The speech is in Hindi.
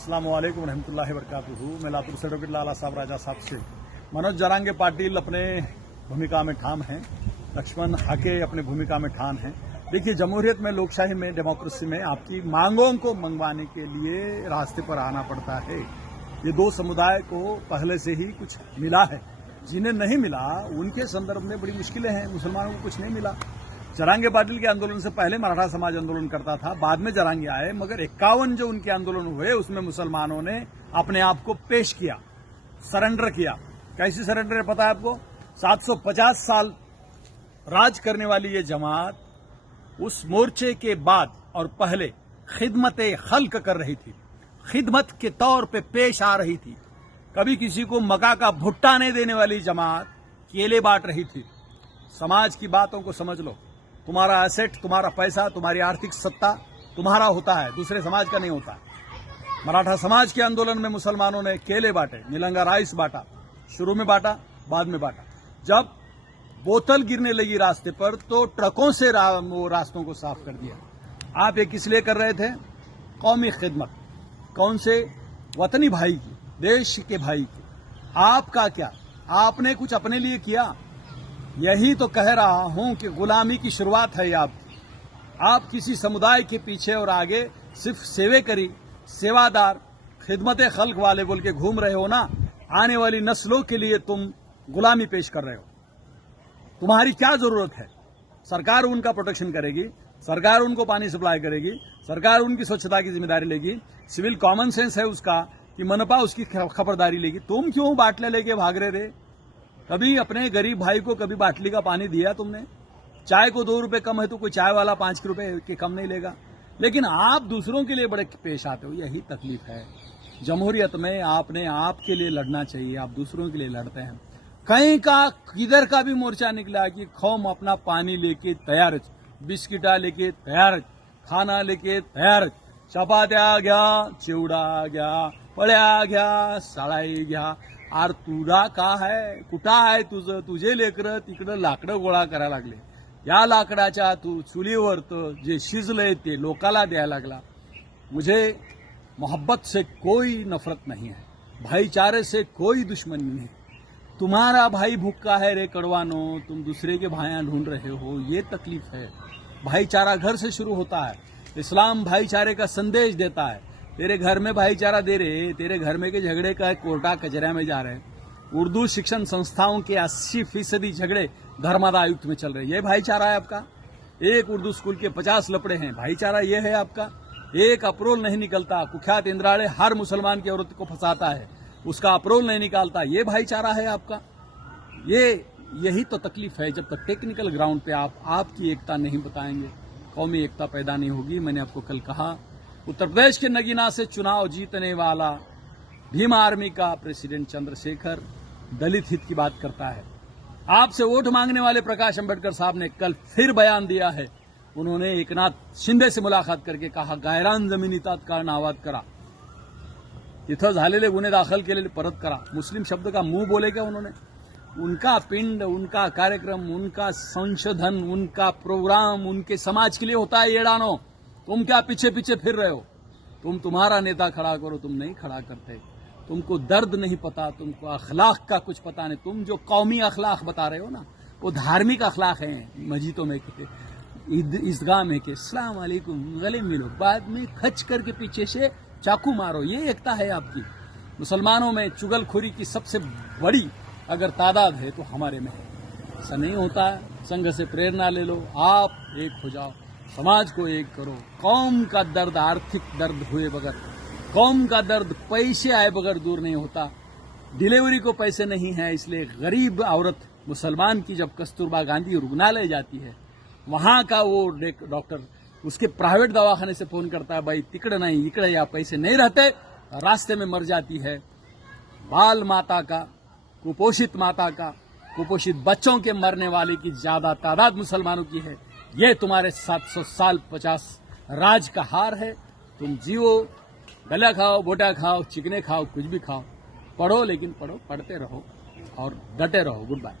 अस्सलाम वालेकुम रहमतुल्लाहि वबरकातुहू। मैं लातूर से एडवोकेट लाला साहब राजा साहब से मनोज जरांगे पाटिल अपने भूमिका में ठाम हैं, लक्ष्मण हाके अपनी भूमिका में ठाम हैं। देखिए, जमहूरियत में, लोकशाही में, डेमोक्रेसी में आपकी मांगों को मंगवाने के लिए रास्ते पर आना पड़ता है। ये दो समुदाय को पहले से ही कुछ मिला है, जिन्हें नहीं मिला उनके संदर्भ में बड़ी मुश्किलें हैं। मुसलमानों को कुछ नहीं मिला। जरांगे पाटिल के आंदोलन से पहले मराठा समाज आंदोलन करता था, बाद में जरांगे आए, मगर 51 जो उनके आंदोलन हुए उसमें मुसलमानों ने अपने आप को पेश किया, सरेंडर किया। कैसी सरेंडर है पता है आपको? 750 साल राज करने वाली ये जमात उस मोर्चे के बाद और पहले खिदमत खल्क कर रही थी, खिदमत के तौर पे पेश आ रही थी। कभी किसी को मका का भुट्टा नहीं देने वाली जमात केले बांट रही थी। समाज की बातों को समझ लो। तुम्हारा एसेट, तुम्हारा पैसा, तुम्हारी आर्थिक सत्ता तुम्हारा होता है, दूसरे समाज का नहीं होता। मराठा समाज के आंदोलन में मुसलमानों ने केले बांटे, मिलंगा राइस बांटा, शुरू में बांटा, बाद में बांटा। जब बोतल गिरने लगी रास्ते पर तो ट्रकों से वो रास्तों को साफ कर दिया। आप ये किस लिए कर रहे थे? कौमी खिदमत। कौन से? वतनी भाई की, देश के भाई की। आपका क्या? आपने कुछ अपने लिए किया? यही तो कह रहा हूं कि गुलामी की शुरुआत है आपकी। आप किसी समुदाय के पीछे और आगे सिर्फ सेवेकरी, सेवादार, खिदमत खल्क वाले बोल के घूम रहे हो ना। आने वाली नस्लों के लिए तुम गुलामी पेश कर रहे हो। तुम्हारी क्या जरूरत है? सरकार उनका प्रोटेक्शन करेगी, सरकार उनको पानी सप्लाई करेगी, सरकार उनकी स्वच्छता की जिम्मेदारी लेगी, सिविल कॉमन सेंस है उसका कि मनपा उसकी खबरदारी लेगी। तुम क्यों बाटले लेके भाग रहे थे? कभी अपने गरीब भाई को कभी बाटली का पानी दिया तुमने? चाय को 2 रुपए कम है तो कोई चाय वाला 5 रुपए के कम नहीं लेगा। लेकिन आप दूसरों के लिए बड़े पेश आते हो। यही तकलीफ है। जमहूरियत में आपने आपके लिए लड़ना चाहिए, आप दूसरों के लिए लड़ते हैं। कहीं का किधर का भी मोर्चा निकला कि कौम अपना पानी लेके तैयार, बिस्किटा लेके तैयार, खाना लेके तैयार, चपात्या घ्या, चिवडा घ्या, पळ्या घ्या, सळाई घ्या। आर तुझा का है? कुठं आहे तुझं? तुझे लेकरं तिकडं लाकडं गोळा करायला लागले। या लाकडाच्या तू चुलीवर जे शिजलंय ते लोकाला द्यायला लागला। मुझे मोहब्बत से कोई नफरत नहीं है, भाईचारे से कोई दुश्मनी नहीं। तुम्हारा भाई भूखा है रे कड़वानो, तुम दूसरे के भाइयां ढूंढ रहे हो, ये तकलीफ है। भाईचारा घर से शुरू होता है। इस्लाम भाईचारे का संदेश देता है। तेरे घर में भाईचारा दे रहे, तेरे घर में के झगड़े का कोर्टा कचहरा में जा रहे हैं। उर्दू शिक्षण संस्थाओं के 80% झगड़े धर्मादा आयुक्त में चल रहे हैं। ये भाईचारा है आपका? एक उर्दू स्कूल के 50 लपड़े हैं, भाईचारा ये है आपका? एक अप्रोल नहीं निकलता, कुख्यात इंद्राड़े हर मुसलमान की औरत को फंसाता है, उसका अप्रोल नहीं निकालता, ये भाईचारा है आपका? यही तो तकलीफ है। जब तक टेक्निकल ग्राउंड पे आप आपकी एकता नहीं बताएंगे, कौमी एकता पैदा नहीं होगी। मैंने आपको कल कहा, उत्तर प्रदेश के नगीना से चुनाव जीतने वाला भीम आर्मी का प्रेसिडेंट चंद्रशेखर दलित हित की बात करता है। आपसे वोट मांगने वाले प्रकाश अंबेडकर साहब ने कल फिर बयान दिया है। उन्होंने एकनाथ शिंदे से मुलाकात करके कहा, गायरान जमिनी तात्काळ नावाद करा, तिथं झालेले गुन्हे दाखल केलेले परत करा। मुस्लिम शब्द का मुंह बोले क्या उन्होंने? उनका पिंड, उनका कार्यक्रम, उनका संशोधन, उनका प्रोग्राम उनके समाज के लिए होता है। येड़ानो, तुम क्या पीछे पीछे फिर रहे हो? तुम्हारा नेता खड़ा करो, तुम नहीं खड़ा करते। तुमको दर्द नहीं पता, तुमको अखलाक का कुछ पता नहीं। तुम जो कौमी अखलाक बता रहे हो ना, वो धार्मिक अखलाक हैं। मस्जिदों में ईदगाह में के अस्सलाम वालेकुम, गले मिलो, बाद में खच करके पीछे से चाकू मारो, ये एकता है आपकी? मुसलमानों में चुगलखोरी की सबसे बड़ी अगर तादाद है तो हमारे में है। ऐसा नहीं होता है। संघ से प्रेरणा ले लो, आप एक हो जाओ, समाज को एक करो। कौम का दर्द आर्थिक दर्द हुए बगैर, कौम का दर्द पैसे आए बगैर दूर नहीं होता। डिलीवरी को पैसे नहीं है, इसलिए गरीब औरत मुसलमान की जब कस्तूरबा गांधी रुग्णालय जाती है, वहां का वो डॉक्टर उसके प्राइवेट दवाखाने से फोन करता है, भाई तिकड़ नहीं इकड़, या पैसे नहीं रहते, रास्ते में मर जाती है। बाल माता का, कुपोषित माता का, कुपोषित बच्चों के मरने वाले की ज्यादा तादाद मुसलमानों की है। ये तुम्हारे 700 साल 50 राज का हार है। तुम जियो, गला खाओ, बोटा खाओ, चिकने खाओ, कुछ भी खाओ, पढ़ो, लेकिन पढ़ो, पढ़ते रहो और डटे रहो। Good bye.